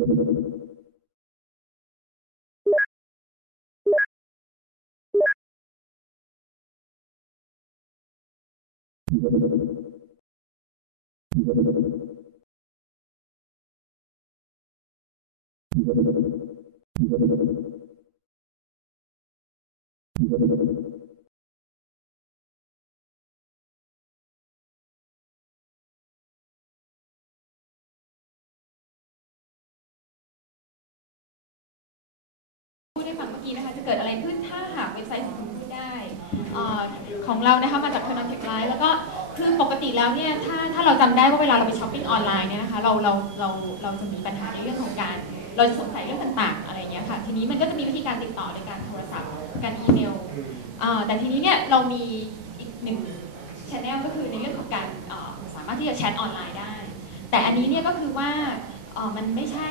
พู ดให้ฟังเมื่อกี้นะคะจะเกิดอะไรขึ้นถ้าหากเว็บไซต์ของคุณไม่ได้ของเรานะคะมาจาก c o n n e c t Live แล้วก็คือปกติแล้วเนี่ยถ้าถ้าเราจำได้ว่าเวลาเราไปช้อปปิ้งออนไลน์เนี่ยนะคะเราเราเราเราจะมีปัญหาในเรื่องของการ เราจะสงสัยเรื่องต่างๆ อะไรอย่างเงี้ยค่ะทีนี้มันก็จะมีวิธีการติดต่อในการโทรศัพท์ การอีเมลแต่ทีนี้เนี่ยเรามีอีกหนึ่งชแนลก็คือในเรื่องของการสามารถที่จะแชทออนไลน์ได้ แต่อันนี้เนี่ยก็คือว่า มันไม่ใช่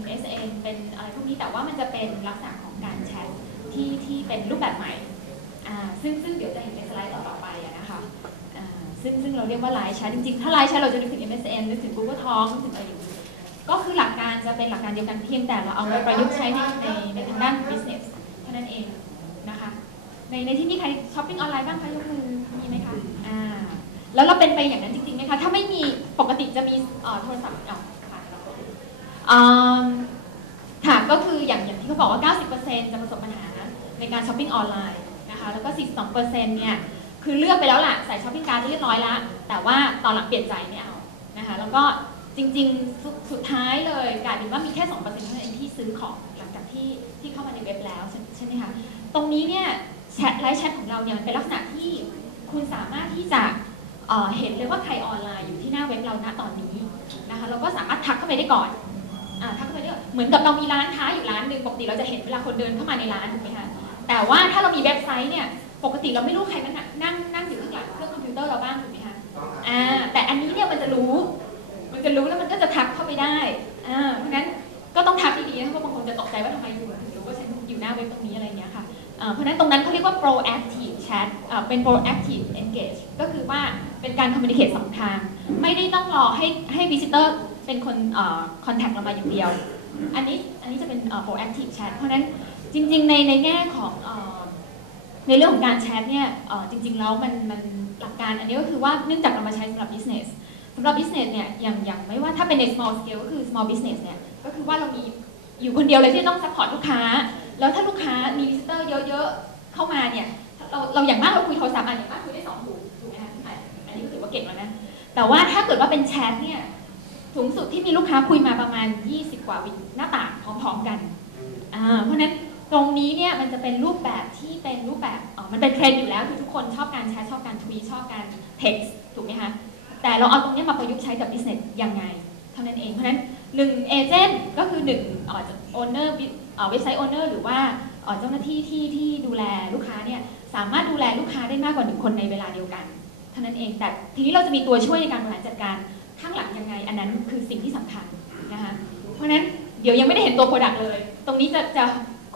MSN เป็นอะไรพวกนี้แต่ว่ามันจะเป็นลักษณะของการแชทที่ที่เป็นรูปแบบใหม่ซึ่งซึ่งเดี๋ยวจะเห็นในสไลด์ต่อไปนะคะซึ่งซึ่งเราเรียกว่าไลน์แชทจริงๆ ถ้าไลน์แชทเราจะนึกถึง MSN นึกถึง Google Talk นึกถึงอะไรอยู่ก็คือหลักการจะเป็นหลักการเดียวกันเพียงแต่เราเอาไปประยุกต์ใช้ในในในทางด้าน business เท่านั้นเองนะคะในในที่นี้ใครช้อปปิ้งออนไลน์บ้างคะยกมือมีไหมคะอ่าแล้วเราเป็นไปอย่างนั้นจริงๆไหมคะถ้าไม่มีปกติจะมีโทรศัพท์อะ ค่ะอืมก็คืออย่างอย่างที่เขาบอกว่า 90%จะประสบปัญหาในการช้อปปิ้งออนไลน์นะคะแล้วก็ 42%เนี่ยคือเลือกไปแล้วล่ะใส่ช้อปปิ้งการ์ดเรียบร้อยแล้วแต่ว่าตอนหลังเปลี่ยนใจไม่เอานะคะแล้วก็จริงๆสุดสุดท้ายเลยกลายเป็นว่ามีแค่ 2%เท่านั้นที่ซื้อของหลังจากที่ที่เข้ามาในเว็บแล้วใช่ไหมคะตรงนี้เนี่ยแชทไลฟ์แชทของเราเนี่ยมันเป็นลักษณะที่คุณสามารถที่จะเเห็นเลยว่าใครออนไลน์อยู่ที่หน้าเว็บเราณตอนนี้นะคะเราก็สามารถทักเข้าไปได้ก่อน อ่าทักเข้าไปได้ก่อนเหมือนกับเรามีร้านค้าอยู่ร้านหนึ่งปกติเราจะเห็นเวลาคนเดินเข้ามาในร้านถูกไหมคะแต่ว่าถ้าเรามีเว็บไซต์เนี่ยปกติเราไม่รู้ใครนั่งนั่งนั่งอยู่ข้างหลังเครื่องคอมพิวเตอร์เราบ้างถูกไหมคะอ่าแต่อันนี้เนี่ยมันจะรู้ มันจะรู้แล้วมันก็จะทักเข้าไปได้อ่าเพราะนั้นก็ต้องทักดีๆนะเพราะบางคนจะตกใจว่าทำไมอยู่ถึงรู้ว่าฉันอยู่หน้าเว็บตรงนี้อะไรอย่างเงี้ยค่ะอ่าเพราะฉะนั้นตรงนั้นเขาเรียกว่า proactive chat อ่าเป็น proactive engage ก็คือว่าเป็นการ communicate สองทาง ไม่ได้ต้องรอให้ให้ visitor เป็นคนเอ่อ contact เรามาอย่างเดียว อันนี้อันนี้จะเป็นเอ่อ proactive chat เพราะนั้นจริง ๆ ในในแง่ของอในเรื่องของการแชทเนี่ยจริง ๆ แล้วมันมันหลักการอันนี้ก็คือว่าเนื่องจากเรามาใช้สำหรับ business สำหรับ business เนี่ยอย่างอย่างไม่ว่าถ้าเป็นใน small scale ก็คือ small business เนี่ยก็คือว่าเรามีอยู่คนเดียวเลยที่ต้อง support ลูกค้า แล้วถ้าลูกค้ามีวิสเตอร์เยอะๆ เข้ามาเนี่ยเราเราอย่างมากเราคุยโทรศัพท์อันอย่างมากคุยได้สองหูถูกไหมคะอะอันนี้ก็ถือว่าเก่งแล้วนะแต่ว่าถ้าเกิดว่าเป็นแชทเนี่ย สูงสุดที่มีลูกค้าคุยมาประมาณ 20 กว่าวิหน้าต่างพร้อมๆกันอ่าเพราะฉะนั้นตรงนี้เนี่ยมันจะเป็นรูปแบบที่เป็นรูปแบบเอ๋อมันเป็นเทรนด์อยู่แล้วคือทุกคนชอบการแชทชอบการทวีตชอบการเท็กซ์ถูกไหมคะแต่เราเอาตรงนี้มาประยุกต์ใช้กับ business ยังไงเท่านั้นเองเพราะฉะนั้นหนึ่งเอเจนต์ก็คือหนึ่งเอ่อโอนเนอร์เว็บไซต์โอเนอร์หรือว่าเอ่อเจ้าหน้าที่ที่ที่ดูแลลูกค้าเนี่ยสามารถดูแลลูกค้าได้มากกว่าหนึ่งคนในเวลาเดียวกันเท่านั้นเองแต่ทีนี้เราจะมีตัวช่วยในการบริหารจัดการ ข้างหลังยังไง อันนั้นคือสิ่งที่สำคัญนะคะเพราะฉะนั้นเดี๋ยวยังไม่ได้เห็นตัวโปรดักต์เลย ตรงนี้จะจะ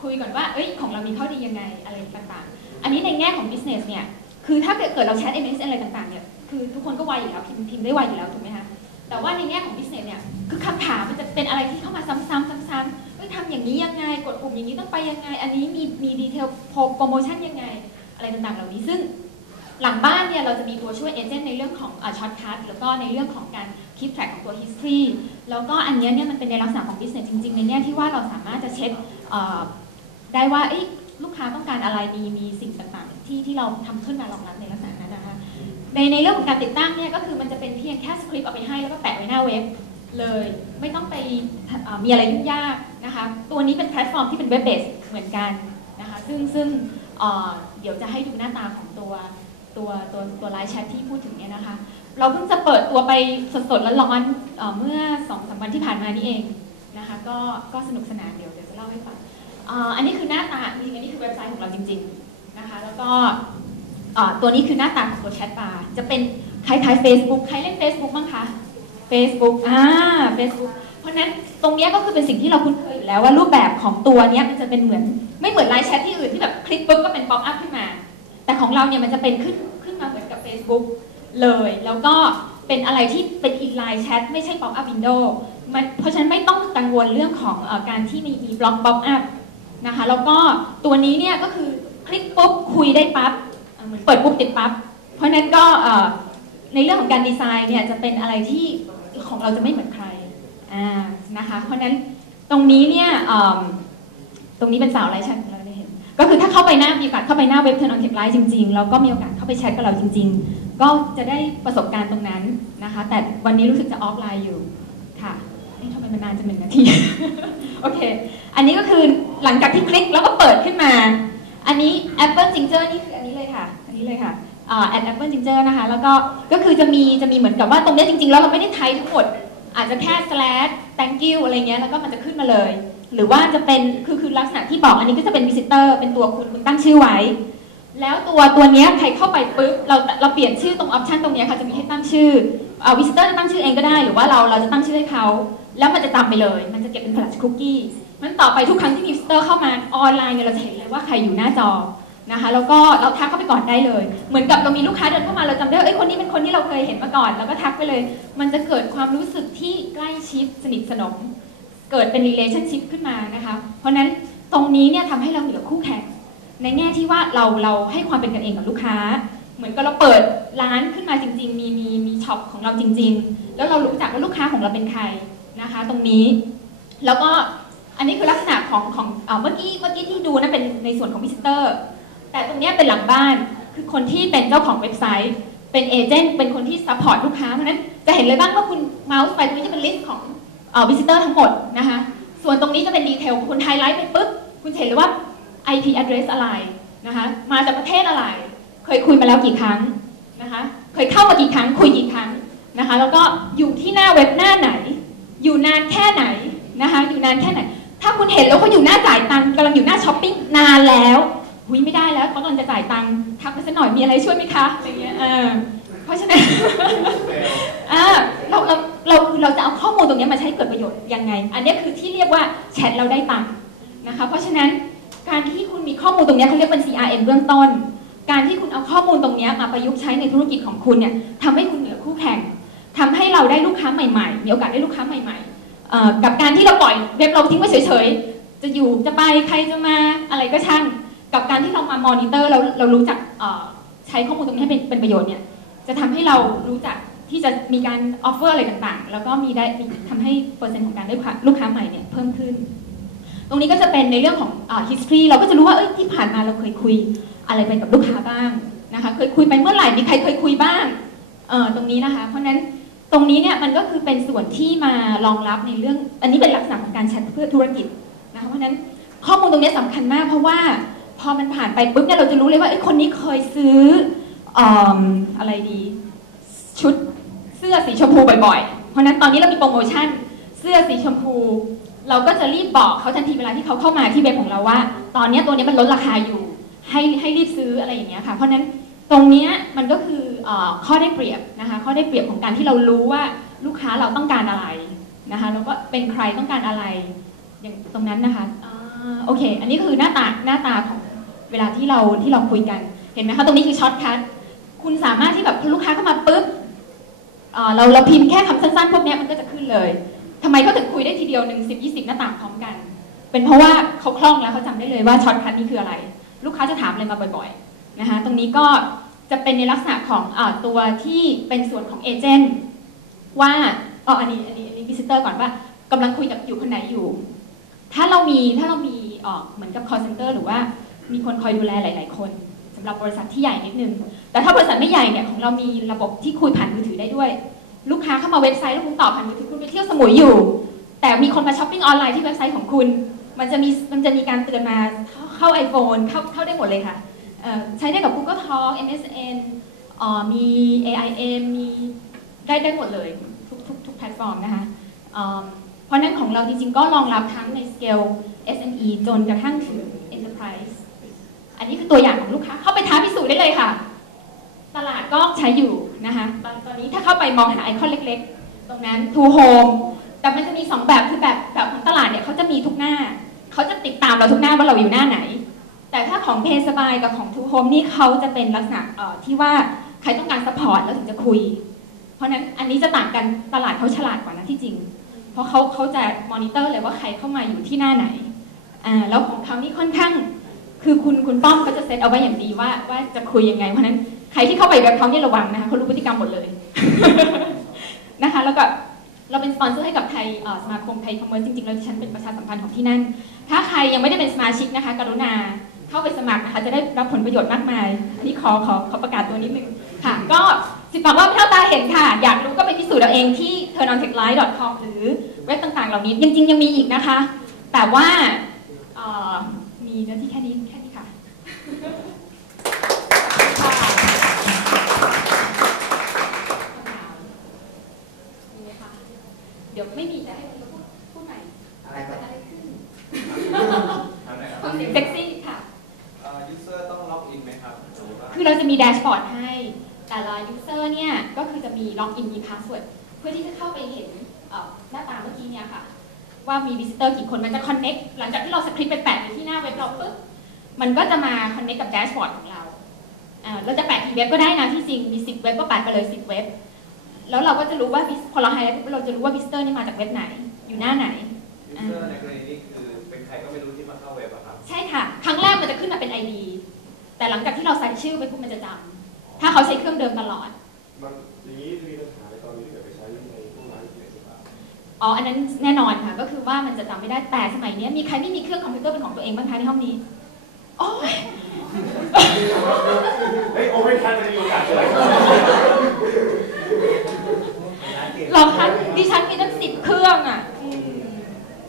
คุยก่อนว่าเอ้ยของเรามีข้อดียังไงอะไรต่างๆ อันนี้ในแง่ของ business เนี่ยคือถ้าเกิดเราแชท MSN อะไรต่างๆเนี่ยคือทุกคนก็ไวอยู่แล้วพิมพ์พิมพ์ได้ไวอยู่แล้วถูกไหมคะแต่ว่าในแง่ของ business เนี่ยคือคำถามมันจะเป็นอะไรที่เข้ามาซ้ำๆซ้ำๆเฮ้ยทำอย่างนี้ยังไงกดปุ่มอย่างนี้ต้องไปยังไง อันนี้มีมีดีเทลโปรโมชั่นยังไง อะไรต่างๆ เหล่านี้ซึ่ง หลังบ้านเนี่ยเราจะมีตัวช่วยเอเจนต์ในเรื่องของช็อตคัทแล้วก็ในเรื่องของการคีปแทร็กของตัว history แล้วก็อันนี้เนี่ยมันเป็นในลักษณะของ business จริงๆในแง่ยที่ว่าเราสามารถจะเช็คได้ว่าลูกค้าต้องการอะไรมีมีสิ่งต่างๆ ที่ที่เราทำขึ้นมารองรับในลักษณะนั้นนะคะในในเรื่องของการติดตั้งเนี่ยก็คือมันจะเป็นเพียงแค่สคริปต์เอาไปให้แล้วก็แปะไว้หน้าเว็บเลยไม่ต้องไปมีอะไรยุ่งยากนะคะตัวนี้เป็นแพลตฟอร์มที่เป็นเว็บเบสเหมือนกันนะคะซึ่งซึ่งเดี๋ยวจะให้ดูหน้าตาของตัว ตัวตัวตัวไลน์แชทที่พูดถึงเนี่ยนะคะ เราเพิ่งจะเปิดตัวไปสดๆร้อนๆเอ่อเมื่อสองสามวันที่ผ่านมานี่เองนะคะก็ก็สนุกสนานเดี๋ยวเดี๋ยวจะเล่าให้ฟังอันนี้คือหน้าตาจริงๆอันนี้คือเว็บไซต์ของเราจริงๆนะคะแล้วก็ตัวนี้คือหน้าตาของตัวแชทบาร์จะเป็นคล้ายๆ Facebook ใครเล่น Facebook บ้างคะ Facebook อ่า Facebook เพราะนั้นตรงเนี้ยก็คือเป็นสิ่งที่เราคุ้นเคยอยู่แล้วว่ารูปแบบของตัวนี้มันจะเป็นเหมือนไม่เหมือนไลน์แชทที่อื่นที่แบบคลิกปุ๊บก็เป็นป๊อปอัพขึ้นมา แต่ของเราเนี่ยมันจะเป็นขึ้นขึ้นมาเหมือนกับ Facebook เลย แล้วก็เป็นอะไรที่เป็นอีกไลน์แชทไม่ใช่ป๊อปอัพวินโดว์มันเพราะฉะนั้นไม่ต้องกังวลเรื่องของอการที่มีมีบล็อกป๊อปอัพนะคะแล้วก็ตัวนี้เนี่ยก็คือคลิกปุ๊บคุยได้ปั๊บเหมือนเปิดปุ๊บติดปั๊บเพราะฉะนั้นก็ในเรื่องของการดีไซน์เนี่ยจะเป็นอะไรที่ของเราจะไม่เหมือนใครนะคะเพราะฉะนั้นตรงนี้เนี่ยตรงนี้เป็นสาวไลฟ์แชทของเรา ก็คือถ้าเข้าไปหน้ามีโอกาสเข้าไปหน้าเว็บเทอร์นอนเทคไลฟ์จริงๆ แล้วก็มีโอกาสเข้าไปแชทกับเราจริง ๆ ก็จะได้ประสบการณ์ตรงนั้นนะคะ แต่วันนี้รู้สึกจะออฟไลน์อยู่ค่ะเอ๊ะทำไมมันนานจังหนึ่งนาที โอเค อันนี้ก็คือหลังจากที่คลิกแล้วก็เปิดขึ้นมา อันนี้ Apple Ginger นี่คืออันนี้เลยค่ะ อันนี้เลยค่ะแอ่า at Apple Ginger นะคะ แล้วก็ก็คือจะมีจะมีเหมือนกับว่าตรงนี้จริงๆ แล้วเราไม่ได้ไทยทั้งหมด อาจจะแค่ slash thank you อะไรเงี้ยแล้วก็มันจะขึ้นมาเลย หรือว่าจะเป็นคือคือลักษณะที่บอกอันนี้ก็จะเป็น visitor เป็นตัวคุณคุณตั้งชื่อไว้ แล้วตัวตัวนี้ใครเข้าไปปุ๊บเราเราเปลี่ยนชื่อตรงออปชันตรงนี้ค่ะจะมีให้ตั้งชื่ออ่า visitor จะตั้งชื่อเองก็ได้ หรือว่าเราเราจะตั้งชื่อให้เขาแล้วมันจะตามไปเลย มันจะเก็บเป็น flash cookie มันต่อไปทุกครั้งที่มี visitor เข้ามาออนไลน์เนี่ยเราจะเห็นเลยว่าใครอยู่หน้าจอนะคะแล้วก็เราทักเข้าไปก่อนได้เลย เหมือนกับเรามีลูกค้าเดินเข้ามาเราจำได้ว่าเอ้ยคนนี้เป็นคนที่เราเคยเห็นมาก่อน แล้วก็ทักไปเลย มันจะเกิดความรู้สึกที่ใกล้ชิดสนิทสนม เกิดเป็น relationship ขึ้นมานะคะ เพราะนั้นตรงนี้เนี่ยทำให้เราเหนือคู่แข่งในแง่ที่ว่าเราเราให้ความเป็นกันเองกับลูกค้า เหมือนกับเราเปิดร้านขึ้นมาจริง ๆ มีมีมีช็อปของเราจริง ๆ แล้วเรารู้จักว่าลูกค้าของเราเป็นใครนะคะ ตรงนี้ แล้วก็อันนี้คือลักษณะของของเมื่อกี้เมื่อกี้ที่ดูนั่นเป็นในส่วนของวิสิเตอร์แต่ตรงนี้เป็นหลังบ้านคือคนที่เป็นเจ้าของเว็บไซต์ เป็นเอเจนต์เป็นคนที่ซัพพอร์ตลูกค้าเพราะนั้นจะเห็นเลยบ้างว่าคุณเมาส์ไปตรงนี้จะเป็นลิสต์ของ วิสิเตอร์ทั้งหมดนะคะ ส่วนตรงนี้จะเป็นดีเทลคุณไฮไลท์ไปปุ๊บ คุณเห็นเลยว่า IP address อะไรนะคะ มาจากประเทศอะไร เคยคุยมาแล้วกี่ครั้งนะคะ เคยเข้ามากี่ครั้ง คุยกี่ครั้งนะคะ แล้วก็อยู่ที่หน้าเว็บหน้าไหน อยู่นานแค่ไหนนะคะ อยู่นานแค่ไหน ถ้าคุณเห็นแล้วเขาอยู่หน้าจ่ายตังค์กำลังอยู่หน้าช้อปปิ้งนานแล้วหุยไม่ได้แล้วเขากำลังจะจ่ายตังค์ทักไปสักหน่อยมีอะไรช่วยไหมคะอะไรเงี้ยเออเพราะฉะนั้น อ่าเราเราเราคือเราจะเอาข้อมูลตรงนี้มาใช้เกิดประโยชน์ยังไง อันนี้คือที่เรียกว่าแชทเราได้ตังค์นะคะ เพราะฉะนั้นการที่คุณมีข้อมูลตรงนี้เขาเรียกเป็น CRM เบื้องต้น การที่คุณเอาข้อมูลตรงนี้มาประยุกต์ใช้ในธุรกิจของคุณเนี่ยทำให้คุณเหนือคู่แข่งทำให้เราได้ลูกค้าใหม่ๆ มีโอกาสได้ลูกค้าใหม่ๆกับการที่เราปล่อยเว็บเราทิ้งไว้เฉยๆ จะอยู่จะไปใครจะมาอะไรก็ช่าง กับการที่เรามามอนิเตอร์เราเรารู้จักใช้ข้อมูลตรงนี้ให้เป็นเป็นประโยชน์เนี่ยจะทำให้เรารู้จัก ที่จะมีการออฟเฟอร์อะไรต่างๆ แล้วก็มีได้ทำให้เปอร์เซ็นต์ของการได้ลูกค้าใหม่เนี่ยเพิ่มขึ้น ตรงนี้ก็จะเป็นในเรื่องของอ history เราก็จะรู้ว่าเอ้ยที่ผ่านมาเราเคยคุยอะไรไปกับลูกค้าบ้างนะคะเคยคุยไปเมื่อไหร่มีใครเคยคุยบ้างตรงนี้นะคะ เพราะนั้นตรงนี้เนี่ยมันก็คือเป็นส่วนที่มารองรับในเรื่อง อันนี้เป็นลักษณะของการแชทเพื่อธุรกิจนะคะเพราะฉะนั้นข้อมูลตรงนี้สำคัญมาก เพราะว่าพอมันผ่านไปปุ๊บเนี่ยเราจะรู้เลยว่าไอ้คนนี้เคยซื้อออะไรดี ชุด สื้อสีชมพูบ่อยๆ เพราะนั้นตอนนี้เรามีโปรโมชั่นเสื้อสีชมพู เราก็จะรีบบอกเขาทันทีเวลาที่เขาเข้ามาที่เว็บของเราว่า ตอนนี้ตัวนี้มันลดราคาอยู่ ให้ให้รีบซื้ออะไรอย่างเงี้ยค่ะ เพราะนั้นตรงนี้มันก็คืออข้อได้เปรียบนะคะข้อได้เปรียบของการที่เรารู้ว่าลูกค้าเราต้องการอะไรนะคะแล้วก็เป็นใครต้องการอะไร อย่างตรงนั้นนะคะโอเค อันนี้คือหน้าตาหน้าตาของเวลาที่เราที่เราคุยกัน เห็นไหมคะ ตรงนี้คือช็อตคัท คุณสามารถที่แบบลูกค้าเข้ามาปุ๊บ เราเราพิมพ์แค่คำสั้นๆพวกนี้มันก็จะขึ้นเลยทำไมเขาถึงคุยได้ทีเดียวหนึ่งสิบยี่สิบหน้าต่างพร้อมกัน เป็นเพราะว่าเขาคล่องแล้วเขาจำได้เลยว่าช็อตคัทนี้คืออะไร ลูกค้าจะถามอะไรมาบ่อยๆนะคะตรงนี้ก็จะเป็นในลักษณะของอตัวที่เป็นส่วนของเอเจนต์ว่าอ๋ออันนี้อันนี้อันนี้วิสิเตอร์ก่อนว่ากำลังคุยกับอยู่คนไหนอยู่ ถ้าเรามีถ้าเรามีเอ่อเหมือนกับ call center หรือว่ามีคนคอยดูแลหลาย ๆ คนสำหรับบริษัทที่ใหญ่นิดนึง แต่ถ้าบริษัทไม่ใหญ่เนี่ยของเรามีระบบที่คุยผ่านมือถือได้ด้วย ลูกค้าเข้ามาเว็บไซต์แล้วคุณตอบผ่านมือถือคุณไปเที่ยวสมุยอยู่ แต่มีคนมาช้อปปิ้งออนไลน์ที่เว็บไซต์ของคุณ มันจะมีมันจะมีการเตือนมาเข้า iPhone เข้าเข้าได้หมดเลยค่ะใช้ได้กับ Google Talk MSN เอ่อมี AIM มีได้ได้หมดเลยทุกทุกทุกแพลตฟอร์มนะคะเพราะฉะนั้นของเราจริงๆ ก็รองรับทั้งในสเกล SME จนกระทั่งถึง Enterprise อันนี้คือตัวอย่างของลูกค้า เข้าไปท้าพิสูจน์ได้เลยค่ะ ตลาดก็ใช้อยู่นะคะตอนตอนนี้ถ้าเข้าไปมองหาไอคอนเล็กๆ ตรงนั้น To Home แต่มันจะมี 2 แบบคือแบบแบบของตลาดเนี่ยเขาจะมีทุกหน้า เขาจะติดตามเราทุกหน้าว่าเราอยู่หน้าไหน แต่ถ้าของเพย์สบายกับของ To Home นี่เขาจะเป็นลักษณะที่ว่าใครต้องการสปอร์ตแล้วถึงจะคุย เพราะนั้นอันนี้จะต่างกันตลาดเขาฉลาดกว่านะที่จริง เพราะเขาเขาจะมอนิเตอร์เลยว่าใครเข้ามาอยู่ที่หน้าไหนอ่าแล้วของเขานี่ค่อนข้าง คือคุณคุณป้อมก็จะเซตเอาไว้อย่างดีว่าว่าจะคุยยังไงเพราะนั้น ใครที่เข้าไปเว็บเขาเนี่ยระวังนะคะเขารู้พฤติกรรมหมดเลยนะคะแล้วก็เราเป็นสปอนเซอร์ให้กับไทยสมาคมไทยคอมเมอร์จริงๆแล้วฉันเป็นประชาสัมพันธ์ของที่นั่น ถ้าใครยังไม่ได้เป็นสมาชิกนะคะ กรุณาเข้าไปสมัครนะคะจะได้รับผลประโยชน์มากมาย อันนี้ขอขอขอประกาศตัวนิดนึงค่ะ ก็สิบปากว่าเท่าตาเห็นค่ะ อยากรู้ก็ไปพิสูจน์เอาเองที่ turnontechlive.com หรือเว็บต่างๆ เหล่านี้จริงๆ ยังมีอีกนะคะ แต่ว่ามีเนื้อที่แค่นี้แค่นี้ค่ะ มีไหมคะ เดี๋ยวไม่มีจะให้คุณพูดพูดใหม่อะไรคเกิรัดบอะไรขึ้นทำไหนครับฟังเสียงเซ็กซี่ค่ะยูเซอร์ต้องล็อกอินไหมครับหรือว่าคือเราจะมีแดชบอร์ดให้ แต่ละยูเซอร์เนี่ย ก็คือจะมีล็อกอินมีพาสเวิร์ดเพื่อที่จะเข้าไปเห็นเอ่อหน้าตาเมื่อกี้เนี่ยค่ะ ว่ามีวิสเตอร์กี่คนมันจะคอนเน็กหลังจากที่เราสคริปต์ไปแปะอยู่ที่หน้าเว็บเราปุ๊บมันก็จะมาคอนเน็กกับแดชบอร์ดของเราอ่าเราจะแปะกี่เว็บก็ได้นะที่จริงมี 10 เว็บก็แปะไปเลย 10 เว็บ แล้วเราก็จะรู้ว่า vis- พอเราไฮไลท์ปุ๊บเราจะรู้ว่าวิสเตอร์นี่มาจากเว็บไหน อยู่หน้าไหนยูเซอร์ในกรณีนี้คือเป็นใครก็ไม่รู้ที่มาเข้าเว็บอะครับใช่ค่ะ ครั้งแรกมันจะขึ้นมาเป็น ID แต่หลังจากที่เราใส่ชื่อไปปุ๊บมันจะจำถ้าเขาใช้เครื่องเดิมตลอดมันอย่างนี้มีปัญหาในตอนนี้เกิดไปใช้ในพวกร้านอินเทอร์เน็ตหรือเปล่าอ๋ออันนั้นแน่นอนค่ะก็คือว่ามันจะจำไม่ได้แต่สมัยเนี้ยมีใครไม่มีเครื่องคอมพิวเตอร์เป็นของตัวเองบ้างคะในห้องนี้โอ้ยเฮ้ยโอเปนคันมันมีโอกาสเลย ลองคะดิฉันมีตั้งสิบเครื่องอะอืม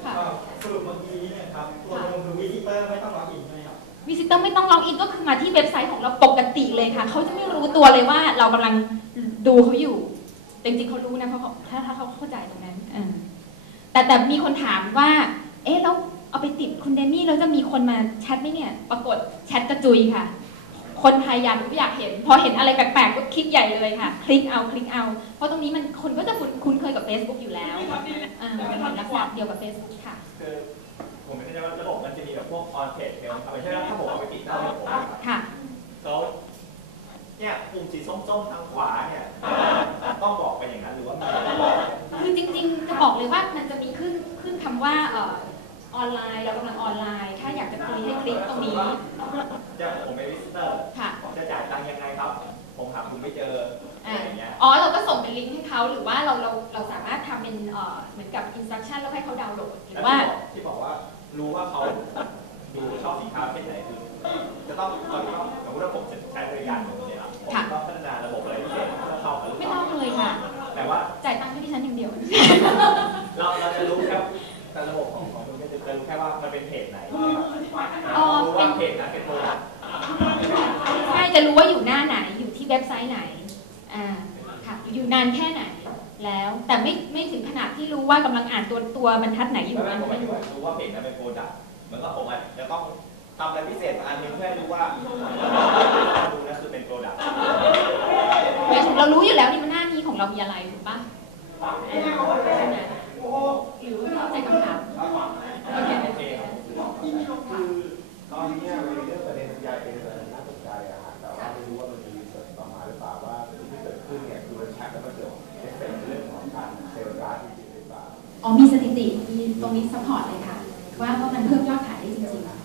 ค่ะสรุปเมื่อกี้เนี่ยครับตัวลงคือวิซิเตอร์ไม่ต้องล็อกอินใช่ไหมครับวิสิเตอร์ไม่ต้องล็อกอินก็คือมาที่เว็บไซต์ของเราปกติเลยค่ะเขาจะไม่รู้ตัวเลยว่าเรากำลังดูเขาอยู่แต่จริงๆเขารู้นะเพราะเขาถ้าถ้าเขาเข้าใจตรงนั้นเออแต่แต่มีคนถามว่า เอ๊ะแล้วเอาไปติดคุณเดมี่แล้วจะมีคนมาแชทไหมเนี่ย ปรากฏแชทกระจุยค่ะ คนไทยอยากรู้อยากเห็น พอเห็นอะไรแปลกๆก็คลิกใหญ่เลยค่ะ คลิกเอาคลิกเอา เพราะตรงนี้มันคนก็จะคุ้นเคยกับ Facebook อยู่แล้วอ่าเป็นลักษณะเดียวกับ Facebook ค่ะคือผมไม่แน่ใจว่าระบบมันจะมีแบบพวกออนเพจเมลครับไม่ใช่ว่าถ้าผมเอาไปติดหน้าเว็บผมอะค่ะแล้วเนี่ยปุ่มสีส้มๆทางขวาเนี่ยต้องบอกไปอย่างนั้นหรือว่ามีอะไรบอกคือจริงๆจะบอกเลยว่ามันจะมีขึ้นขึ้นคำว่าเอ่อออนไลน์เรากำลังออนไลน์ ถ้าอยากจะคุยให้คลิกตรงนี้จะผมเป็นวิสเตอร์ ค่ะ จะจ่ายตังค์ยังไงครับ ผมหาคุณไม่เจออะไรอย่างเงี้ย อ๋อ เราก็ส่งเป็นลิงก์ให้เขาหรือว่าเราเราเราสามารถทำเป็นเอ่อเหมือนกับอินสตรั c ชั่นแล้วให้เขาดาวน์โหลดหรืแล้อวว่า ที่บอกที่บอกว่ารู้ว่าเขาดูชอบสินค้าประเภทไหนคือจะต้องตอนนี้ต้องสมมติว่าผมจะใช้บริการผมเนี่ยครับผมค่ะ ต้องพัฒนาระบบอะไรพิเศษเพื่อเข้ากับลูกไม่ค้าต้องเลยค่ะ แต่ว่าจ่ายตังค์ให้ดิฉันอย่างเดียว เราเราจะรู้แค่แต่ระบบของของคุณก็จะรู้แค่ว่ามันเป็นเพจไหนอ๋อ รู้ว่าเพจนั้นเป็นโปรดักต์ใช่จะรู้ว่าอยู่หน้าไหนอยู่ที่ เว็บไซต์ไหนอ่าค่ะอยู่นานแค่ไหนแล้วแต่ไม่ไม่ถึงขนาดที่รู้ว่ากำลังอ่านตัวตัวบรรทัดไหนอยู่ไม่อันผมหมายไม่ถึงรู้ว่ารู้ว่าเพจนั้นเป็นโปรดักต์เหมือนกับผมอาจจะต้องทำอะไรพิเศษอันหนึงเพื่อให้รู้ว่าดูนั่นคือเป็นโปรดักต์หมายถึงเรารู้อยู่แล้วนี่มันหน้าที่ของเรามีอะไรถูกปะอ่าใช่ไหมหรือเข้าใจคำถามโอเคโอเคคือตอนนี้มันมีเรื่อง อ๋อมีสถิติมีตรงนี้ซัพพอร์ตเลยค่ะ ว่าว่ามันเพิ่มยอดขายได้จริงๆ